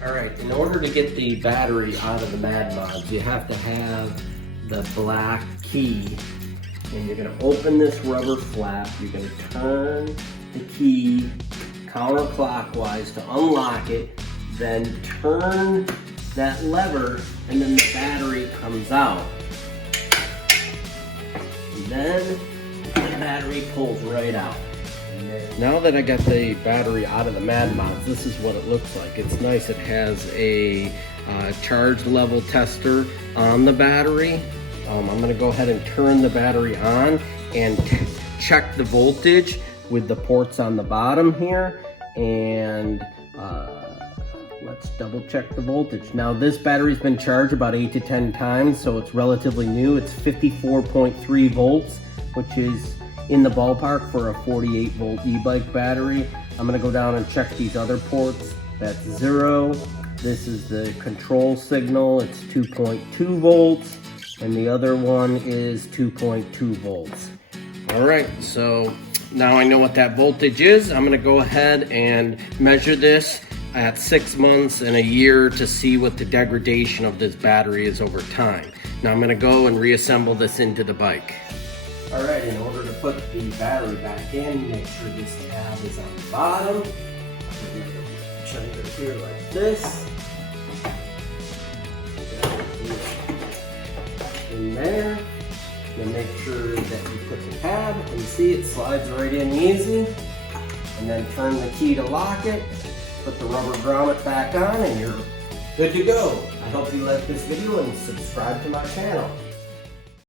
Alright, in order to get the battery out of the Madmods, you have to have the black key. And you're going to open this rubber flap, you're going to turn the key counterclockwise to unlock it, then turn that lever, and then the battery comes out. And then the battery pulls right out. Now that I got the battery out of the Madmods, this is what it looks like. It's nice. It has a charge level tester on the battery. I'm going to go ahead and turn the battery on and check the voltage with the ports on the bottom here. And let's double check the voltage. Now this battery's been charged about 8 to 10 times, so it's relatively new. It's 54.3 volts, which is in the ballpark for a 48 volt e-bike battery. I'm gonna go down and check these other ports. That's 0. This is the control signal. It's 2.2 volts. And the other one is 2.2 volts. All right, so now I know what that voltage is. I'm gonna go ahead and measure this at 6 months and a year to see what the degradation of this battery is over time. Now I'm gonna go and reassemble this into the bike. All right, in order to put the battery back in, make sure this tab is on the bottom. We're gonna chuck it here like this. In there. Then make sure that you put the tab and see it slides right in easy. And then turn the key to lock it. Put the rubber grommet back on and you're good to go. I hope you like this video and subscribe to my channel.